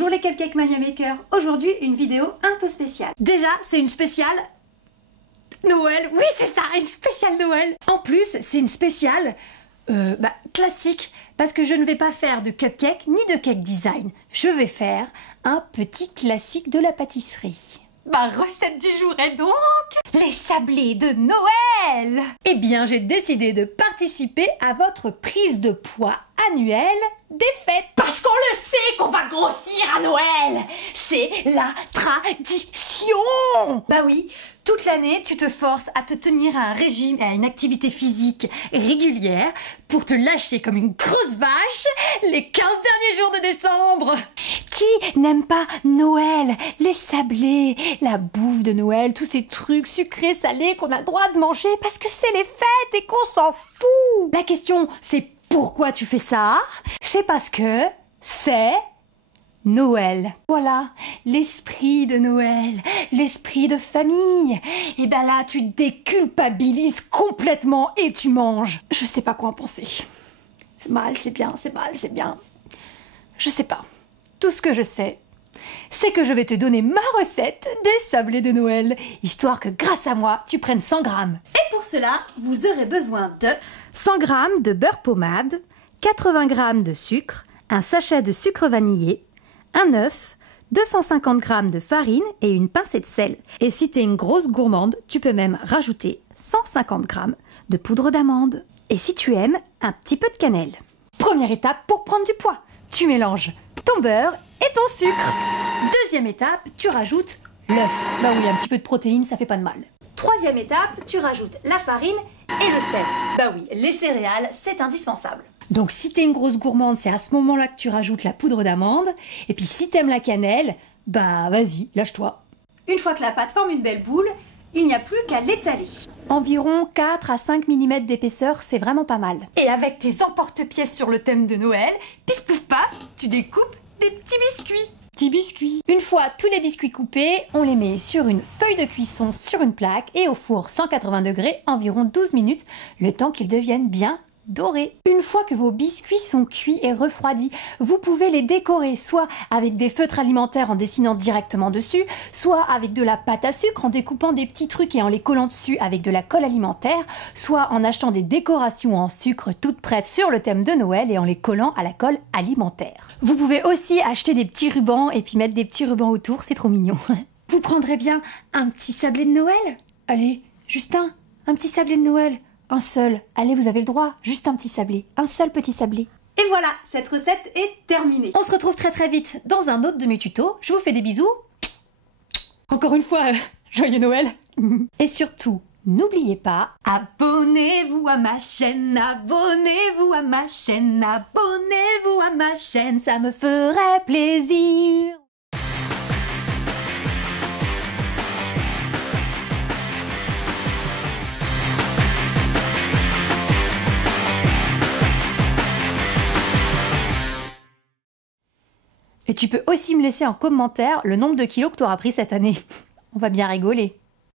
Bonjour les Cupcake Mania Makers. Aujourd'hui une vidéo un peu spéciale. Déjà c'est une spéciale Noël. Oui c'est ça, une spéciale Noël. En plus c'est une spéciale classique parce que je ne vais pas faire de cupcake ni de cake design. Je vais faire un petit classique de la pâtisserie. Ma recette du jour est donc les sablés de Noël. Eh bien, j'ai décidé de participer à votre prise de poids annuelle des fêtes. Parce qu'on le sait qu'on va grossir à Noël. C'est la tradition. Bah oui, toute l'année, tu te forces à te tenir à un régime et à une activité physique régulière pour te lâcher comme une grosse vache les 15 derniers jours de décembre. Qui n'aime pas Noël, les sablés, la bouffe de Noël, tous ces trucs sucrés, salés qu'on a le droit de manger parce que c'est les fêtes et qu'on s'en fout. La question, c'est pourquoi tu fais ça? C'est parce que c'est Noël. Voilà, l'esprit de Noël, l'esprit de famille. Et ben là, tu déculpabilises complètement et tu manges. Je sais pas quoi en penser. C'est mal, c'est bien, c'est mal, c'est bien. Je sais pas. Tout ce que je sais, c'est que je vais te donner ma recette des sablés de Noël, histoire que grâce à moi, tu prennes 100 grammes. Et pour cela, vous aurez besoin de 100 grammes de beurre pommade, 80 grammes de sucre, un sachet de sucre vanillé, un œuf, 250 g de farine et une pincée de sel. Et si t'es une grosse gourmande, tu peux même rajouter 150 g de poudre d'amande. Et si tu aimes, un petit peu de cannelle. Première étape pour prendre du poids. Tu mélanges ton beurre et ton sucre. Deuxième étape, tu rajoutes l'œuf. Bah oui, un petit peu de protéines, ça fait pas de mal. Troisième étape, tu rajoutes la farine et le sel. Bah oui, les céréales, c'est indispensable. Donc si t'es une grosse gourmande, c'est à ce moment-là que tu rajoutes la poudre d'amande. Et puis si t'aimes la cannelle, bah vas-y, lâche-toi. Une fois que la pâte forme une belle boule, il n'y a plus qu'à l'étaler. Environ 4 à 5 mm d'épaisseur, c'est vraiment pas mal. Et avec tes emporte-pièces sur le thème de Noël, pif pouf paf, tu découpes des petits biscuits. Petits biscuits. Une fois tous les biscuits coupés, on les met sur une feuille de cuisson sur une plaque et au four 180 degrés environ 12 minutes, le temps qu'ils deviennent bien dorés. Une fois que vos biscuits sont cuits et refroidis, vous pouvez les décorer soit avec des feutres alimentaires en dessinant directement dessus, soit avec de la pâte à sucre en découpant des petits trucs et en les collant dessus avec de la colle alimentaire, soit en achetant des décorations en sucre toutes prêtes sur le thème de Noël et en les collant à la colle alimentaire. Vous pouvez aussi acheter des petits rubans et puis mettre des petits rubans autour, c'est trop mignon. Vous prendrez bien un petit sablé de Noël? Allez, juste un petit sablé de Noël. Un seul. Allez, vous avez le droit. Juste un petit sablé. Un seul petit sablé. Et voilà, cette recette est terminée. On se retrouve très très vite dans un autre de mes tutos. Je vous fais des bisous. Encore une fois, joyeux Noël. Et surtout, n'oubliez pas, abonnez-vous à ma chaîne, abonnez-vous à ma chaîne, abonnez-vous à ma chaîne, ça me ferait plaisir. Et tu peux aussi me laisser en commentaire le nombre de kilos que tu auras pris cette année. On va bien rigoler.